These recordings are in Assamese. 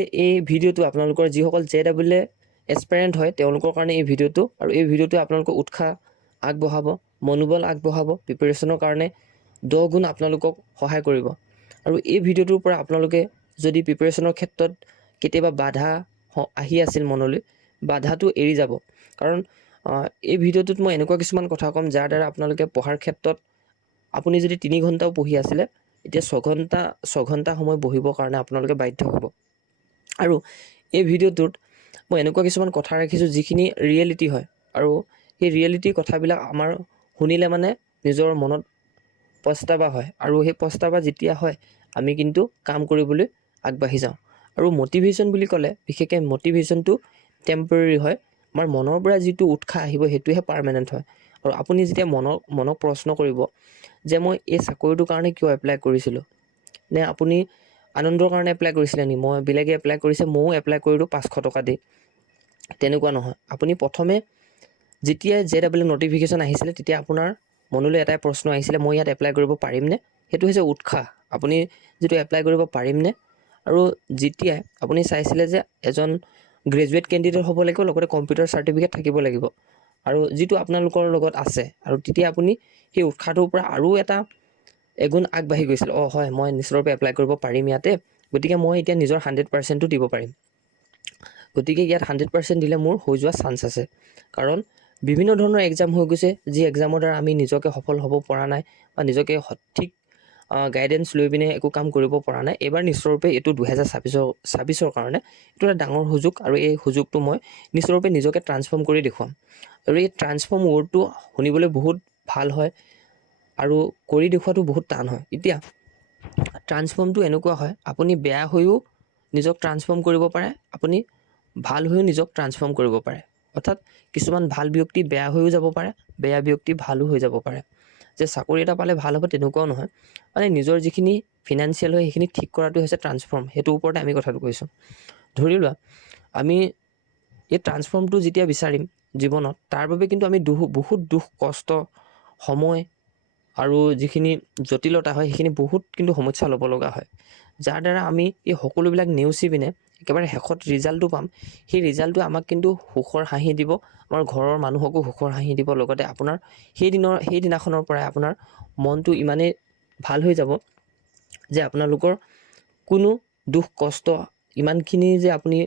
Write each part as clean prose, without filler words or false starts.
এই ভিডিঅ'টো আপোনালোকৰ যিসকল JEE এছপাৰেণ্ট হয় তেওঁলোকৰ কাৰণে এই ভিডিঅ'টো, আৰু এই ভিডিঅ'টোৱে আপোনালোকক উৎসাহ আগবঢ়াব, মনোবল আগবঢ়াব, প্ৰিপাৰেশ্যনৰ কাৰণে 10 গুণ আপোনালোকক সহায় কৰিব। আৰু এই ভিডিঅ'টোৰ পৰা আপোনালোকে যদি প্ৰিপাৰেশ্যনৰ ক্ষেত্ৰত কেতিয়াবা বাধা আহি আছিল মনলৈ, বাধাটো এৰি যাব। কাৰণ এই ভিডিঅ'টোত মই এনেকুৱা কিছুমান কথা ক'ম যাৰ দ্বাৰা আপোনালোকে পঢ়াৰ ক্ষেত্ৰত আপুনি যদি 3 ঘণ্টাও পঢ়ি আছিলে এতিয়া 6 ঘণ্টা সময় বহিবৰ কাৰণে আপোনালোকে বাধ্য হ'ব। আৰু এই ভিডিঅ'টোত মই এনেকুৱা কিছুমান কথা ৰাখিছোঁ যিখিনি ৰিয়েলিটি হয়, আৰু সেই ৰিয়েলিটি কথাবিলাক আমাৰ শুনিলে মানে নিজৰ মনত পস্তাৱা হয়, আৰু সেই পস্তাৱা যেতিয়া হয় আমি কিন্তু কাম কৰিবলৈ আগবাঢ়ি যাওঁ। আৰু মটিভেশ্যন বুলি ক'লে বিশেষকৈ মটিভেশ্যনটো টেম্পৰেৰী হয়, আমাৰ মনৰ পৰা যিটো উৎসাহ আহিব সেইটোহে পাৰ্মানেণ্ট হয়। আৰু আপুনি যেতিয়া মনক প্ৰশ্ন কৰিব যে মই এই চাকৰিটোৰ কাৰণে কিয় এপ্লাই কৰিছিলোঁ, নে আপুনি আনন্দৰ কাৰণে এপ্লাই কৰিছিলে নি, মই বেলেগে এপ্লাই কৰিছে ময়ো এপ্লাই কৰিলোঁ 500 টকা দি, তেনেকুৱা নহয়। আপুনি প্ৰথমে যেতিয়া JEE নটিফিকেশ্যন আহিছিলে তেতিয়া আপোনাৰ মনলৈ এটাই প্ৰশ্ন আহিছিলে মই ইয়াত এপ্লাই কৰিব পাৰিমনে, সেইটো হৈছে উৎসাহ, আপুনি যিটো এপ্লাই কৰিব পাৰিমনে। আৰু যেতিয়াই আপুনি চাইছিলে যে এজন গ্ৰেজুৱেট কেণ্ডিডেট হ'ব লাগিব, লগতে কম্পিউটাৰ চাৰ্টিফিকেট থাকিব লাগিব, আৰু যিটো আপোনালোকৰ লগত আছে, আৰু তেতিয়া আপুনি সেই উৎসাহটোৰ পৰা আৰু এটা এগুণ আগবাঢ়ি গৈছিল। হয় মই নিশ্চয়ৰূপে এপ্লাই কৰিব পাৰিম ইয়াতে, গতিকে মই এতিয়া নিজৰ 100%টো দিব পাৰিম। গতিকে ইয়াত 100% দিলে মোৰ হৈ যোৱা চান্স আছে। কাৰণ বিভিন্ন ধৰণৰ এক্সাম হৈ গৈছে যি এক্সামৰ দ্বাৰা আমি নিজকে সফল হ'ব পৰা নাই, বা নিজকে সঠিক গাইডেঞ্চ লৈ পিনে একো কাম কৰিব পৰা নাই। এইবাৰ নিশ্চয়ৰূপে এইটো 2026ৰ কাৰণে এইটো এটা ডাঙৰ সুযোগ, আৰু এই সুযোগটো মই নিশ্চয়ৰূপে নিজকে ট্ৰান্সফৰ্ম কৰি দেখুৱাম। আৰু এই ট্ৰান্সফৰ্ম ৱৰ্ডটো শুনিবলৈ বহুত ভাল হয় আৰু কৰি দেখুৱাটো বহুত টান হয়। এতিয়া ট্ৰান্সফৰ্মটো এনেকুৱা হয় আপুনি বেয়া হৈও নিজক ট্ৰান্সফৰ্ম কৰিব পাৰে, আপুনি ভাল হৈও নিজক ট্ৰান্সফৰ্ম কৰিব পাৰে। অৰ্থাৎ কিছুমান ভাল ব্যক্তি বেয়া হৈও যাব পাৰে, বেয়া ব্যক্তি ভালো হৈ যাব পাৰে। যে চাকৰি এটা পালে ভাল হ'ব তেনেকুৱাও নহয়, মানে নিজৰ যিখিনি ফিনান্সিয়েল হয় সেইখিনি ঠিক কৰাটো হৈছে ট্ৰান্সফৰ্ম, সেইটোৰ ওপৰতে আমি কথাটো কৈছোঁ। ধৰি লোৱা আমি এই ট্ৰান্সফৰ্মটো যেতিয়া বিচাৰিম জীৱনত, তাৰ বাবে কিন্তু আমি বহুত দুখ কষ্ট সময় আৰু যিখিনি জটিলতা হয় সেইখিনি বহুত কিন্তু সমস্যা ল'ব লগা হয়, যাৰ দ্বাৰা আমি এই সকলোবিলাক নেওচি পিনে একেবাৰে শেষত ৰিজাল্টটো পাম। সেই ৰিজাল্টটোৱে আমাক কিন্তু সুখৰ হাঁহি দিব, আমাৰ ঘৰৰ মানুহকো সুখৰ হাঁহি দিব, লগতে আপোনাৰ সেইদিনাখনৰ পৰাই আপোনাৰ মনটো ইমানেই ভাল হৈ যাব যে আপোনালোকৰ কোনো দুখ কষ্ট ইমানখিনি যে আপুনি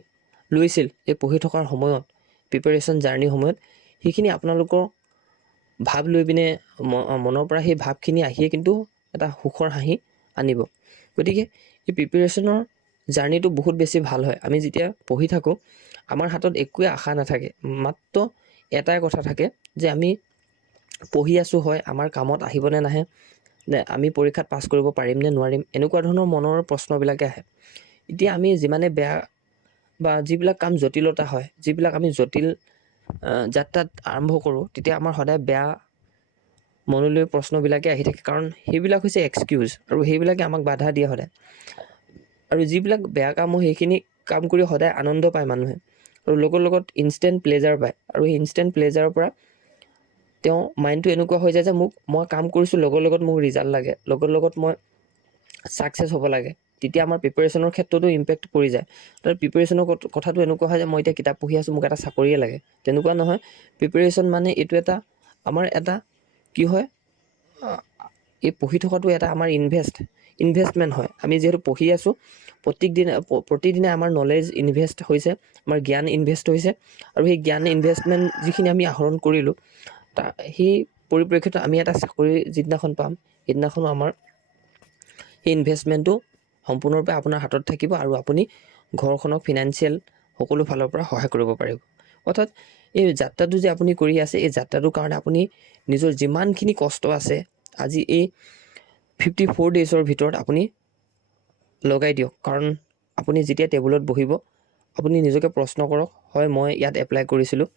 লৈছিল এই পঢ়ি থকাৰ সময়ত, প্ৰিপাৰেশ্যন জাৰ্ণিৰ সময়ত, সেইখিনি আপোনালোকৰ ভাৱ লৈ পিনে মনৰ পৰা সেই ভাৱখিনি আহিয়ে কিন্তু এটা সুখৰ হাঁহি আনিব। গতিকে এই প্ৰিপাৰেশ্যনৰ জাৰ্ণিটো বহুত বেছি ভাল হয়। আমি যেতিয়া পঢ়ি থাকোঁ আমাৰ হাতত একোৱে আশা নাথাকে, মাত্ৰ এটাই কথা থাকে যে আমি পঢ়ি আছোঁ, হয় আমাৰ কামত আহিবনে নাহে, নে আমি পৰীক্ষাত পাছ কৰিব পাৰিম নে নোৱাৰিম, এনেকুৱা ধৰণৰ মনৰ প্ৰশ্নবিলাকে আহে। এতিয়া আমি যিমানে বেয়া বা যিবিলাক কাম জটিলতা হয়, যিবিলাক আমি জটিল যাত্ৰাত আৰম্ভ কৰোঁ, তেতিয়া আমাৰ সদায় বেয়া মনলৈ প্ৰশ্নবিলাকে আহি থাকে, কাৰণ সেইবিলাক হৈছে এক্সকিউজ, আৰু সেইবিলাকে আমাক বাধা দিয়ে সদায়। আৰু যিবিলাক বেয়া কাম হয় সেইখিনি কাম কৰি সদায় আনন্দ পায় মানুহে, আৰু লগৰ লগত ইনষ্টেণ্ট প্লেজাৰ পায়, আৰু সেই ইনষ্টেণ্ট প্লেজাৰৰ পৰা তেওঁ মাইণ্ডটো এনেকুৱা হৈ যায় যে মই কাম কৰিছোঁ, লগৰ লগত মোক ৰিজাল্ট লাগে, লগৰ লগত মই ছাকচেছ হ'ব লাগে, তেতিয়া আমাৰ প্ৰিপাৰেশ্যনৰ ক্ষেত্ৰতো ইম্পেক্ট পৰি যায়। তাৰ প্ৰিপাৰেশ্যনৰ কথাটো এনেকুৱা হয় যে মই এতিয়া কিতাপ পঢ়ি আছোঁ, মোক এটা চাকৰিয়ে লাগে, তেনেকুৱা নহয়। প্ৰিপাৰেশ্যন মানে এইটো এটা আমাৰ এটা কি হয়, এই পঢ়ি থকাটো এটা আমাৰ ইনভেষ্টমেণ্ট হয়। আমি যিহেতু পঢ়ি আছোঁ, প্ৰতিদিনে আমাৰ নলেজ ইনভেষ্ট হৈছে, আমাৰ জ্ঞান ইনভেষ্ট হৈছে, আৰু সেই জ্ঞান ইনভেষ্টমেণ্ট যিখিনি আমি আহৰণ কৰিলোঁ সেই পৰিপ্ৰেক্ষিতত আমি এটা চাকৰি যিদিনাখন পাম সেইদিনাখনো আমাৰ সেই ইনভেষ্টমেণ্টটো সম্পূৰ্ণৰূপে আপোনাৰ হাতত থাকিব, আৰু আপুনি ঘৰখনক ফিনান্সিয়েল সকলো ফালৰ পৰা সহায় কৰিব পাৰিব। অৰ্থাৎ এই যাত্ৰাটো যে আপুনি কৰি আছে, এই যাত্ৰাটোৰ কাৰণে আপুনি নিজৰ যিমানখিনি কষ্ট আছে আজি এই 54 ডেইজৰ ভিতৰত আপুনি লগাই দিয়ক। কাৰণ আপুনি যেতিয়া টেবুলত বহিব আপুনি নিজকে প্ৰশ্ন কৰক, হয় মই ইয়াত এপ্লাই কৰিছিলোঁ,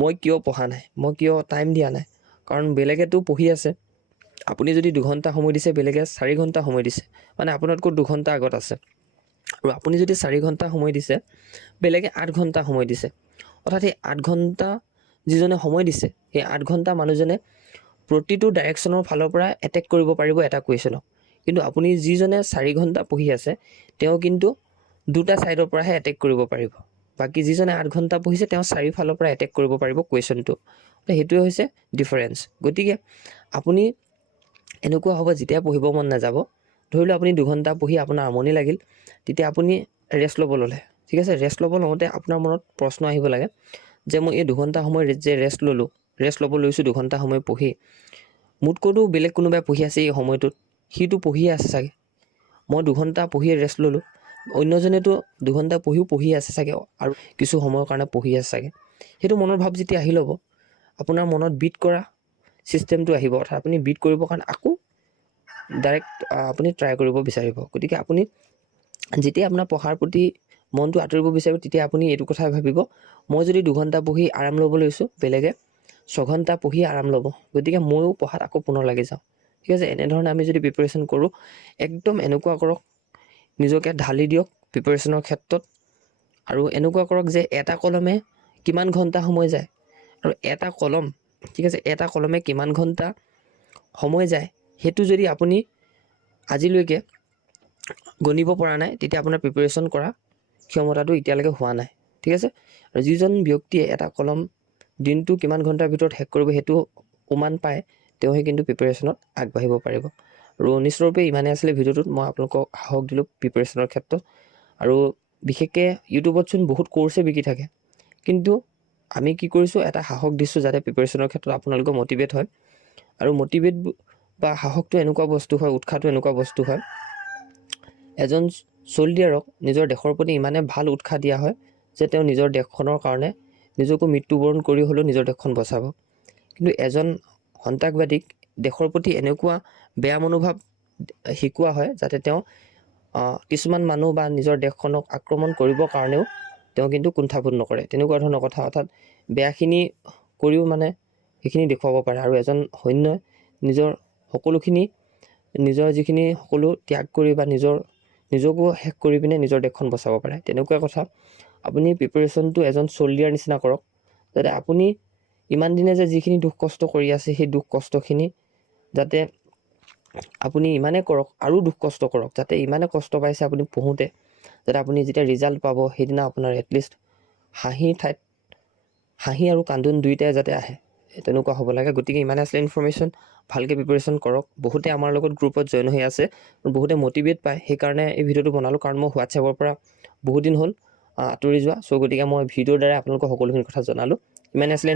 মই কিয় পঢ়া নাই, মই কিয় টাইম দিয়া নাই। কাৰণ বেলেগেতো পঢ়ি আছে, আপুনি যদি 2 ঘণ্টা সময় দিছে, বেলেগে 4 ঘণ্টা সময় দিছে, মানে আপোনাতকৈ 2 ঘণ্টা আগত আছে। আৰু আপুনি যদি 4 ঘণ্টা সময় দিছে, বেলেগে 8 ঘণ্টা সময় দিছে। অৰ্থাৎ সেই 8 ঘণ্টা যিজনে সময় দিছে, সেই 8 ঘণ্টা মানুহজনে প্ৰতিটো ডাইৰেকশ্যনৰ ফালৰ পৰা এটেক কৰিব পাৰিব এটা কুৱেশ্যনক। কিন্তু আপুনি যিজনে 4 ঘণ্টা পঢ়ি আছে তেওঁ কিন্তু দুটা ছাইডৰ পৰাহে এটেক কৰিব পাৰিব। বাকী যিজনে 8 ঘণ্টা পঢ়িছে তেওঁ চাৰিওফালৰ পৰা এটেক কৰিব পাৰিব কুৱেশ্যনটো। সেইটোৱে হৈছে ডিফাৰেঞ্চ। গতিকে আপুনি এনেকুৱা হ'ব যেতিয়া পঢ়িব মন নাযাব, ধৰি লওক আপুনি 2 ঘণ্টা পঢ়ি আপোনাৰ আমনি লাগিল, তেতিয়া আপুনি ৰেষ্ট ল'ব ল'লে, ঠিক আছে। ৰেষ্ট ল'ব লওঁতে আপোনাৰ মনত প্ৰশ্ন আহিব লাগে যে মই এই 2 ঘণ্টা সময় যে ৰেষ্ট ল'ব লৈছোঁ 2 ঘণ্টা সময় পঢ়ি, মোতকৈতো বেলেগ কোনোবাই পঢ়ি আছে এই সময়টোত, সিটো পঢ়িয়ে আছে চাগে, মই 2 ঘণ্টা পঢ়িয়ে ৰেষ্ট ল'লোঁ, অন্যজনেতো 2 ঘণ্টা পঢ়ি আছে চাগে আৰু কিছু সময়ৰ কাৰণে পঢ়ি আছে চাগে। সেইটো মনৰ ভাৱ যেতিয়া আহি ল'ব, আপোনাৰ মনত বিট কৰা ছিষ্টেমটো আহিব, অৰ্থাৎ আপুনি বিট কৰিবৰ কাৰণে আকৌ ডাইৰেক্ট আপুনি ট্ৰাই কৰিব বিচাৰিব। গতিকে আপুনি যেতিয়া আপোনাৰ পঢ়াৰ প্ৰতি মনটো আঁতৰিব বিচাৰিব, তেতিয়া আপুনি এইটো কথা ভাবিব, মই যদি 2 ঘণ্টা পঢ়ি আৰাম ল'ব লৈছোঁ, বেলেগে 6 ঘণ্টা পঢ়ি আৰাম ল'ব, গতিকে ময়ো পঢ়াত আকৌ পুনৰ লাগি যাওঁ, ঠিক আছে। এনেধৰণে আমি যদি প্ৰিপাৰেশ্যন কৰোঁ, একদম এনেকুৱা কৰক, নিজকে ঢালি দিয়ক প্ৰিপাৰেশ্যনৰ ক্ষেত্ৰত, আৰু এনেকুৱা কৰক যে এটা কলমে কিমান ঘণ্টা সময় যায়, আৰু এটা কলম, ঠিক আছে, এটা কলমে কিমান ঘণ্টা সময় যায়, সেইটো যদি আপুনি আজিলৈকে গণিব পৰা নাই, তেতিয়া আপোনাৰ প্ৰিপাৰেশ্যন কৰা ক্ষমতাটো এতিয়ালৈকে হোৱা নাই, ঠিক আছে। আৰু যিজন ব্যক্তিয়ে এটা কলম দিনটো কিমান ঘণ্টাৰ ভিতৰত শেষ কৰিব সেইটো উমান পায়, তেওঁহে কিন্তু প্ৰিপাৰেশ্যনত আগবাঢ়িব পাৰিব। আৰু নিশ্চয়ৰূপে ইমানেই আছিলে ভিডিঅ'টোত, মই আপোনালোকক সাহস দিলোঁ প্ৰিপাৰেশ্যনৰ ক্ষেত্ৰত। আৰু বিশেষকৈ ইউটিউবতচোন বহুত কোৰ্চে বিকি থাকে, কিন্তু আমি কি কৰিছোঁ, এটা সাহস দিছোঁ যাতে প্ৰিপাৰেশ্যনৰ ক্ষেত্ৰত আপোনালোকে মটিভেট হয়। আৰু মটিভেট বা সাহসটো এনেকুৱা বস্তু হয়, উৎসাহটো এনেকুৱা বস্তু হয়, এজন চলডিয়াৰক নিজৰ দেশৰ প্ৰতি ইমানে ভাল উৎসাহ দিয়া হয় যে তেওঁ নিজৰ দেশখনৰ কাৰণে নিজকো মৃত্যুবৰণ কৰি হ'লেও নিজৰ দেশখন বচাব। কিন্তু এজন সন্ত্ৰাসবাদীক দেশৰ প্ৰতি এনেকুৱা বেয়া মনোভাৱ শিকোৱা হয় যাতে তেওঁ কিছুমান মানুহ বা নিজৰ দেশখনক আক্ৰমণ কৰিবৰ কাৰণেও তেওঁ কিন্তু কুণ্ঠাবোধ নকৰে, তেনেকুৱা ধৰণৰ কথা। অৰ্থাৎ বেয়াখিনি কৰিও মানে সেইখিনি দেখুৱাব পাৰে, আৰু এজন সৈন্যই নিজৰ সকলোখিনি, নিজৰ যিখিনি সকলো ত্যাগ কৰি বা নিজকো শেষ কৰি পিনে নিজৰ দেশখন বচাব পাৰে, তেনেকুৱা কথা। আপুনি প্ৰিপাৰেশ্যনটো এজন চলডিয়াৰ নিচিনা কৰক, যাতে আপুনি ইমান দিনে যে যিখিনি দুখ কষ্ট কৰি আছে, সেই দুখ কষ্টখিনি যাতে আপুনি ইমানে কৰক, আৰু দুখ কষ্ট কৰক, যাতে ইমানে কষ্ট পাইছে আপুনি পঢ়োঁতে, যাতে আপুনি যেতিয়া ৰিজাল্ট পাব সেইদিনা আপোনাৰ এটলিষ্ট হাঁহিৰ ঠাইত হাঁহি আৰু কান্দোন দুয়োটাই যাতে আহে, তেনেকুৱা হ'ব লাগে। গতিকে ইমানে আছিলে ইনফৰ্মেশ্যন, ভালকৈ প্ৰিপাৰেশ্যন কৰক। বহুতে আমাৰ লগত গ্ৰুপত জইন হৈ আছে, বহুতে মটিভেট পায়, সেইকাৰণে এই ভিডিঅ'টো বনালোঁ, কাৰণ মই হোৱাটছএপৰ পৰা বহুত দিন হ'ল আঁতৰি যোৱা। চ' গতিকে মই ভিডিঅ'ৰ দ্বাৰা আপোনালোকক সকলোখিনি কথা জনালোঁ। ইমানে আছিলে